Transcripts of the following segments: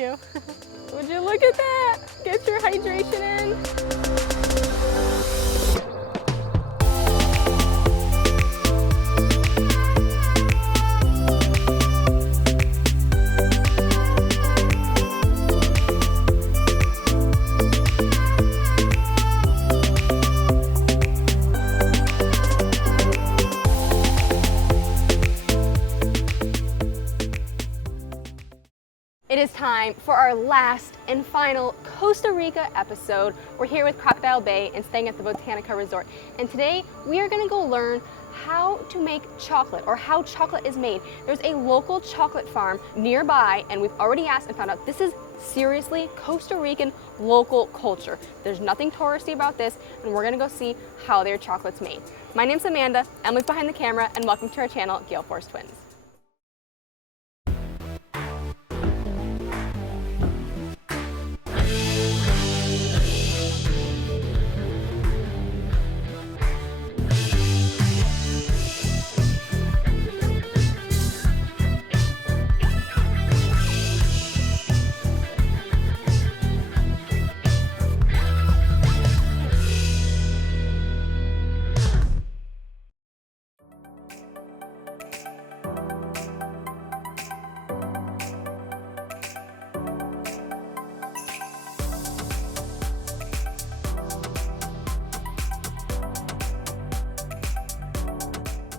you. Would you look at that? Get your hydration in. It is time for our last and final Costa Rica episode. We're here with Crocodile Bay and staying at the Botanica Resort. And today we are gonna go learn how to make chocolate, or how chocolate is made. There's a local chocolate farm nearby, and we've already asked and found out this is seriously Costa Rican local culture. There's nothing touristy about this, and we're gonna go see how their chocolate's made. My name's Amanda, Emily's behind the camera, and welcome to our channel, Gale Force Twins.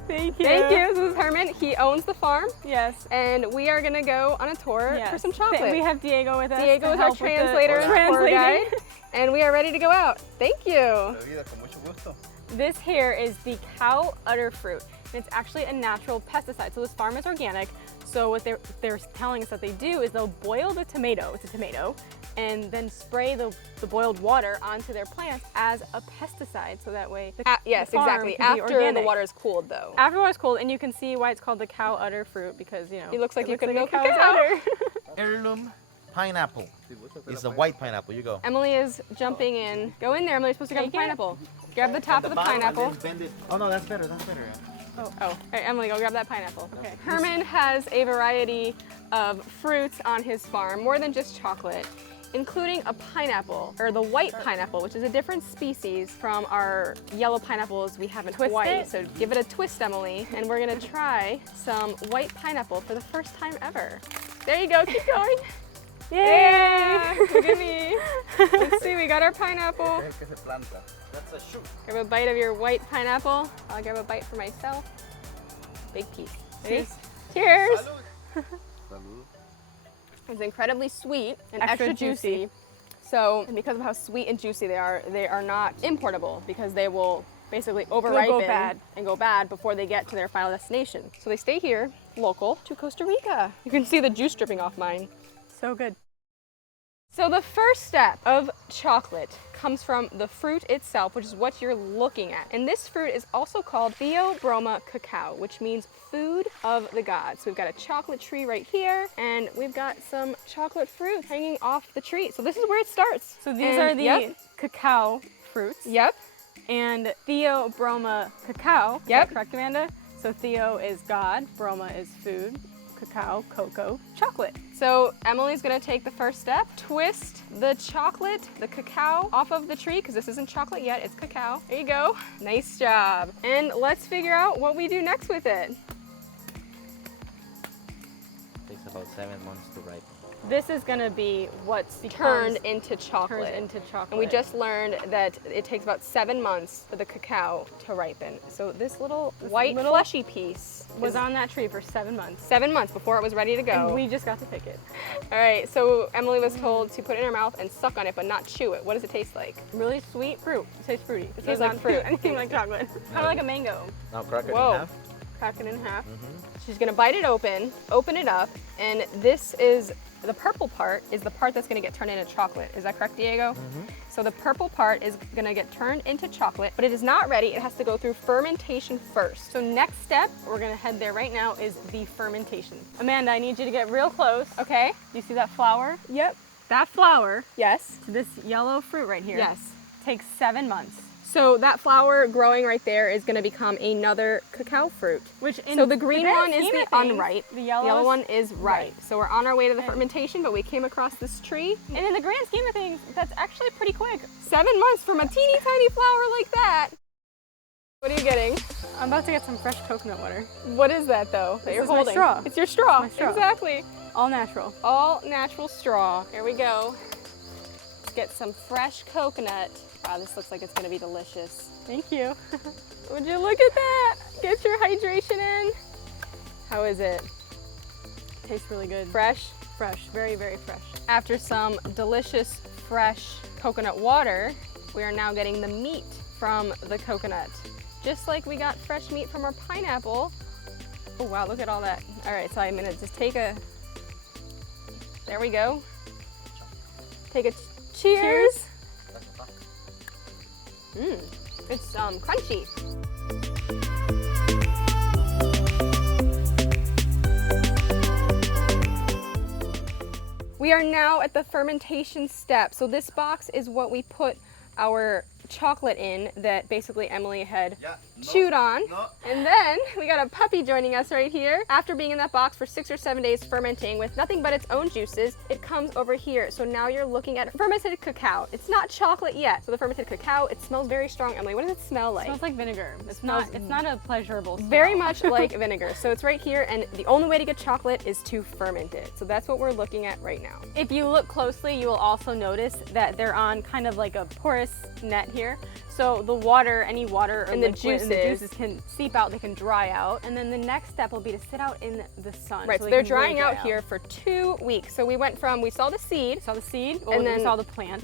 Thank you. Thank you. This is Herman. He owns the farm. Yes. And we are going to go on a tour for some chocolate. We have Diego with us. Diego is our translator and tour guide. And we are ready to go out. Thank you. This here is the cow udder fruit. And it's actually a natural pesticide. So this farm is organic. So what they're telling us that they do is they'll boil the tomato, it's a tomato, and then spray the boiled water onto their plants as a pesticide, so that way yes, the farm exactly. can be After organic. the water is cooled, though. After the water's cooled, and you can see why it's called the cow udder fruit, because, you know, It looks like you could milk a cow's cow. udder. Heirloom pineapple. It's a white pineapple. You go. Emily is jumping in. Go in there, Emily. You're supposed to grab the pineapple. Grab the top of the pineapple. Oh no, that's better. That's better. Oh. All right, Emily, go grab that pineapple. Okay. Herman has a variety of fruits on his farm, more than just chocolate, including a pineapple, or the white pineapple, which is a different species from our yellow pineapples we have in Hawaii. So give it a twist, Emily, and we're gonna try some white pineapple for the first time ever. There you go, keep going. Yay! Look at me. Let's see, we got our pineapple. That's a shoot. Grab a bite of your white pineapple. I'll grab a bite for myself. Big piece. Ready? Cheers! It's incredibly sweet and extra juicy. So, and because of how sweet and juicy they are not importable, because they will basically over-ripen and go bad before they get to their final destination. So they stay here, local to Costa Rica. You can see the juice dripping off mine. So good. So the first step of chocolate comes from the fruit itself, which is what you're looking at. And this fruit is also called Theobroma cacao, which means food of the gods. So we've got a chocolate tree right here, and we've got some chocolate fruit hanging off the tree. So this is where it starts. So these are the cacao fruits. Yep. And Theobroma cacao. Is that correct, Amanda? So Theo is God, broma is food, cacao, cocoa, chocolate. So Emily's gonna take the first step, twist the chocolate, the cacao off of the tree, because this isn't chocolate yet, it's cacao. There you go, nice job. And let's figure out what we do next with it. Takes about 7 months to ripen. This is gonna be what's turned into chocolate. And we just learned that it takes about 7 months for the cacao to ripen. So this little white fleshy piece was on that tree for 7 months. 7 months before it was ready to go. And we just got to pick it. All right, so Emily was told to put it in her mouth and suck on it, but not chew it. What does it taste like? Really sweet fruit. It tastes fruity. It tastes like fruit. Anything like chocolate. Kind of like a mango. Now crack it in Whoa. half. Crack it in half. She's gonna bite it open it up, and this is, the purple part is the part that's gonna get turned into chocolate. Is that correct, Diego? So the purple part is gonna get turned into chocolate, but it is not ready. It has to go through fermentation first. So next step, we're gonna head there right now, is the fermentation. Amanda, I need you to get real close. Okay. You see that flower? Yep. That flower, Yes. this yellow fruit right here, Yes. takes 7 months. So that flower growing right there is going to become another cacao fruit. So the green one is the unripe. The yellow one is ripe. So we're on our way to the fermentation, but we came across this tree. And in the grand scheme of things, that's actually pretty quick. 7 months from a teeny tiny flower like that. What are you getting? I'm about to get some fresh coconut water. What is that though that you're is my holding? straw. It's your straw. It's my straw. Exactly. All natural. All natural straw. Here we go. Let's get some fresh coconut. Wow, this looks like it's gonna be delicious. Thank you. Would you look at that? Get your hydration in. How is it? Tastes really good. Fresh? Fresh, very, very fresh. After some delicious, fresh coconut water, we are now getting the meat from the coconut. Just like we got fresh meat from our pineapple. Oh wow, look at all that. All right, so I'm gonna just take a, there we go. Take a cheers. It's crunchy. We are now at the fermentation step. So this box is what we put our chocolate in that basically Emily had chewed on. And then we got a puppy joining us right here. After being in that box for 6 or 7 days fermenting with nothing but its own juices, it comes over here. So now you're looking at fermented cacao. It's not chocolate yet. So the fermented cacao, it smells very strong. Emily, what does it smell like? It smells like vinegar. It's not a pleasurable smell. Very much like vinegar. So it's right here, and the only way to get chocolate is to ferment it. So that's what we're looking at right now. If you look closely, you will also notice that they're on kind of like a porous net here. So the water, any water or and the liquid and the juices can seep out, they can dry out. And then the next step will be to sit out in the sun. Right, so they're drying out here for 2 weeks. So we went from, we saw the seed, and then we saw the plant,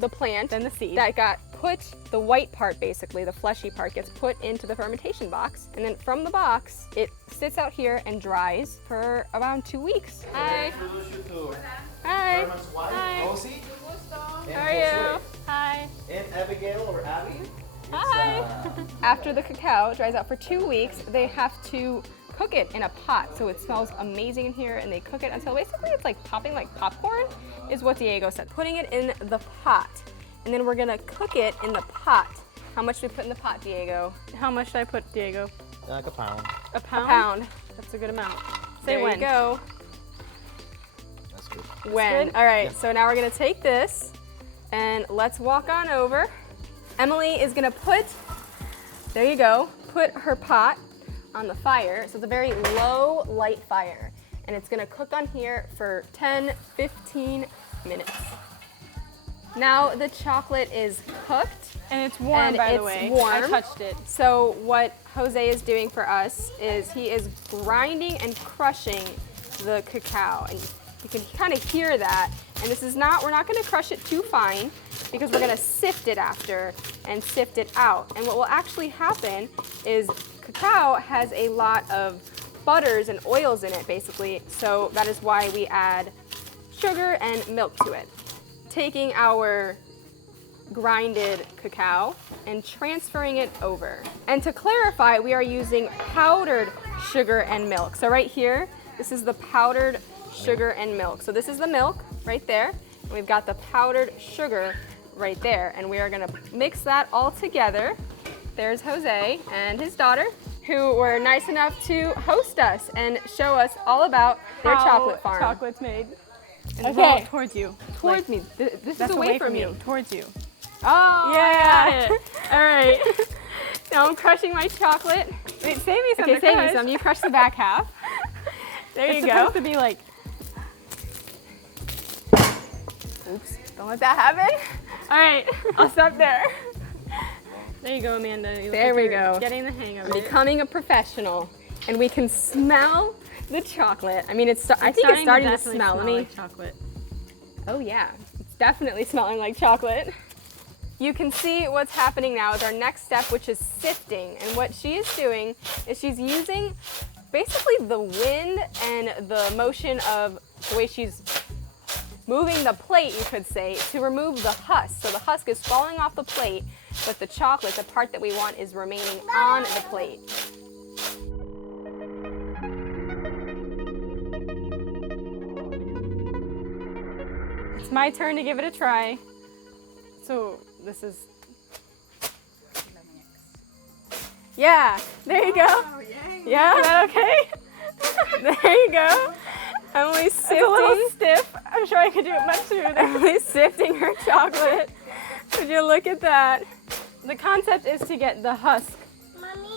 then the seed. That got put, the white part basically, the fleshy part gets put into the fermentation box. And then from the box, it sits out here and dries for around 2 weeks. Hi. Hi. Hi. Rosie. How are you? Hi. And Abigail or Abby. Hi. After the cacao dries out for 2 weeks, they have to cook it in a pot. So it smells amazing in here, and they cook it until basically it's like popping like popcorn, is what Diego said. Putting it in the pot, and then we're gonna cook it in the pot. How much do we put in the pot, Diego? How much should I put, Diego? Like a pound. A pound? A pound. That's a good amount. Say There when. you go. That's good. When. good? All right, Yeah. so now we're gonna take this and let's walk on over. Emily is gonna put, there you go, put her pot on the fire. So it's a very low light fire, and it's gonna cook on here for 10, 15 minutes. Now the chocolate is cooked. And it's warm, by the way. Warm. I touched it. So what Jose is doing for us is he is grinding and crushing the cacao, and you can kind of hear that. And this is not, we're not going to crush it too fine because we're going to sift it after and sift it out. And what will actually happen is cacao has a lot of butters and oils in it basically, so that is why we add sugar and milk to it. Taking our grinded cacao and transferring it over. And to clarify, we are using powdered sugar and milk. So right here, this is the powdered sugar and milk. So this is the milk right there, and we've got the powdered sugar right there, and we are gonna mix that all together. There's Jose and his daughter, who were nice enough to host us and show us all about their chocolate farm. Chocolate's made. And Okay. towards you. Towards me. This That's is away from you. Towards you. Oh, Yeah. All right. Now I'm crushing my chocolate. Wait, save me some. Okay, to save me crush. some. You crush the back half. There It's you go. supposed to be like. Oops, don't let that happen. All right, I'll stop there. There you go, Amanda. You look There like we you're go. Getting the hang of I'm it. becoming a professional, and we can smell the chocolate. I mean, I think it's starting to definitely smell. Let me. like chocolate. Oh yeah, it's definitely smelling like chocolate. You can see what's happening now is our next step, which is sifting. And what she is doing is she's using basically the wind and the motion of the way she's moving the plate, you could say, to remove the husk. So the husk is falling off the plate, but the chocolate, the part that we want, is remaining on the plate. It's my turn to give it a try. So this is. Yeah, there you go. Oh, yay. Yeah, is that okay? There you go. Emily's sifting. It's a little stiff. I'm sure I could do it much smoother. Emily's sifting her chocolate. Would you look at that? The concept is to get the husk,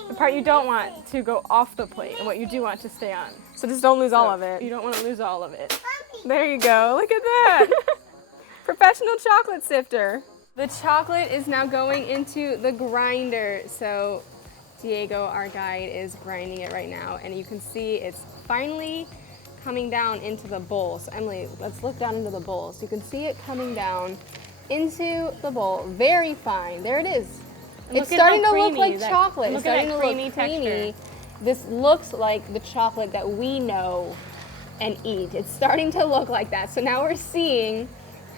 the part you don't want, to go off the plate, and what you do want to stay on. So just don't lose all of it. You don't want to lose all of it. There you go. Look at that. Professional chocolate sifter. The chocolate is now going into the grinder. So Diego, our guide, is grinding it right now, and you can see it's finally coming down into the bowl. So Emily, let's look down into the bowl. So you can see it coming down into the bowl. Very fine. There it is. It's starting to look like chocolate. It's starting to look creamy. This looks like the chocolate that we know and eat. It's starting to look like that. So now we're seeing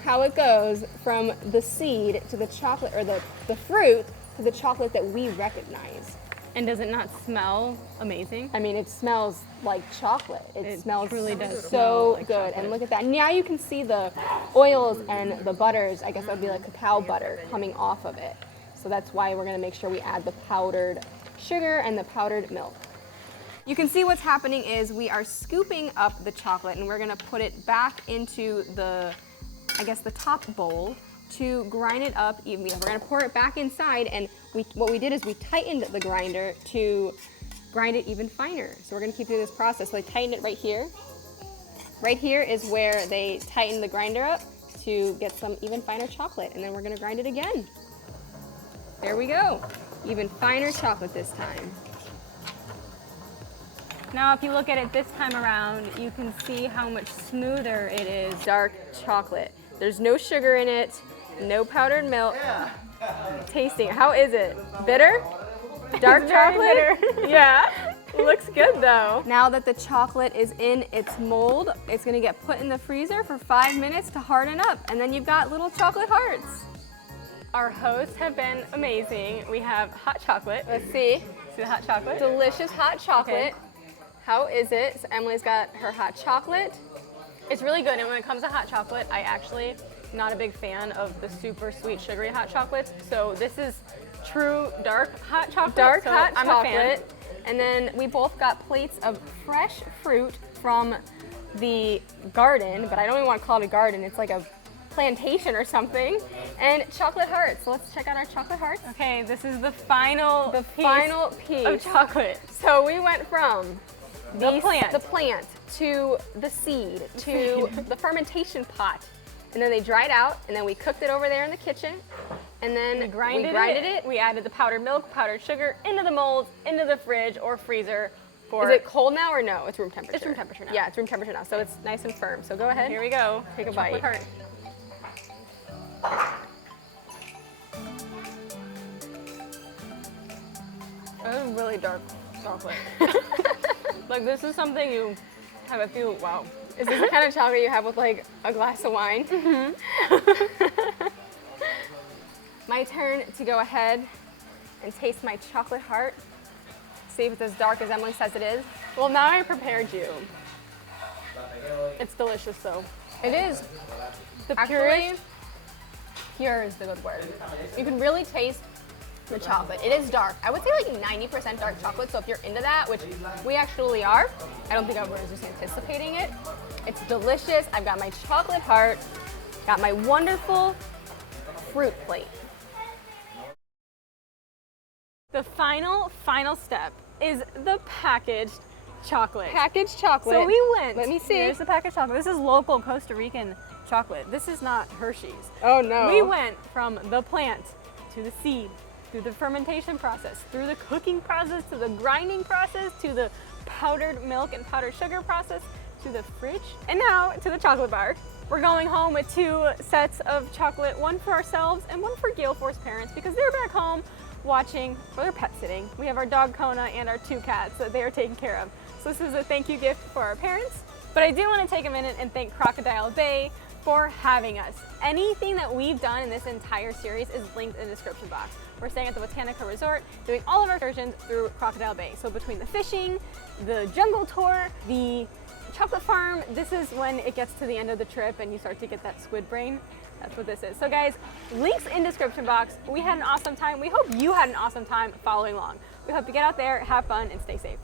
how it goes from the seed to the chocolate, or the fruit to the chocolate that we recognize. And does it not smell amazing? I mean, it smells like chocolate. It smells truly does smell so like good. chocolate. And look at that. Now you can see the oils and the butters. I guess that would be like cacao butter coming off of it. So that's why we're gonna make sure we add the powdered sugar and the powdered milk. You can see what's happening is we are scooping up the chocolate, and we're gonna put it back into the, I guess, the top bowl to grind it up evenly. We're gonna pour it back inside, and what we did is we tightened the grinder to grind it even finer. So we're gonna keep doing this process. So I tightened it right here. Right here is where they tighten the grinder up to get some even finer chocolate, and then we're gonna grind it again. There we go. Even finer chocolate this time. Now, if you look at it this time around, you can see how much smoother it is. Dark chocolate. There's no sugar in it, no powdered milk. Tasting, how is it? Bitter? Dark chocolate? Yeah, looks good though. Now that the chocolate is in its mold, it's gonna get put in the freezer for 5 minutes to harden up, and then you've got little chocolate hearts. Our hosts have been amazing. We have hot chocolate. Let's see. See the hot chocolate? Delicious hot chocolate. Okay. How is it? So Emily's got her hot chocolate. It's really good, and when it comes to hot chocolate, I actually not a big fan of the super sweet sugary hot chocolates. So this is true dark hot chocolate. Dark so hot I'm a fan. chocolate. And then we both got plates of fresh fruit from the garden, but I don't even want to call it a garden. It's like a plantation or something. And chocolate hearts. So let's check out our chocolate hearts. Okay, this is the final piece of chocolate. So we went from The plant to the seed to the fermentation pot, and then they dried out, and then we cooked it over there in the kitchen, and then We grinded it. We added the powdered milk, powdered sugar into the molds, into the fridge or freezer. Is it cold now or no? It's room temperature. It's room temperature now. Yeah, it's room temperature now, so it's nice and firm. So go ahead. Here we go. Take a Chocolate bite. heart. That is really dark chocolate. Like, this is something you have a few, wow. Is this the kind of chocolate you have with like a glass of wine? Mm-hmm. My turn to go ahead and taste my chocolate heart. See if it's as dark as Emily says it is. Well, now I prepared you. It's delicious, though. It is. The Actually, pure is the good word. You can really taste the chocolate. It is dark. I would say like 90% dark chocolate, so if you're into that, which we actually are, I don't think I was just anticipating it. It's delicious. I've got my chocolate heart, got my wonderful fruit plate. The final step is the packaged chocolate. Packaged chocolate. So we went. Let me see. Here's the packaged chocolate. This is local Costa Rican chocolate. This is not Hershey's. Oh no. We went from the plant to the seed, through the fermentation process, through the cooking process, to the grinding process, to the powdered milk and powdered sugar process, to the fridge, and now to the chocolate bar. We're going home with 2 sets of chocolate, one for ourselves and one for Gale Force parents, because they're back home watching, or they're pet sitting. We have our dog Kona and our 2 cats that they are taking care of. So this is a thank you gift for our parents. But I do want to take a minute and thank Crocodile Bay for having us. Anything that we've done in this entire series is linked in the description box. We're staying at the Botanica Resort, doing all of our excursions through Crocodile Bay. So between the fishing, the jungle tour, the chocolate farm, this is when it gets to the end of the trip and you start to get that squid brain. That's what this is. So guys, links in description box. We had an awesome time. We hope you had an awesome time following along. We hope you get out there, have fun, and stay safe.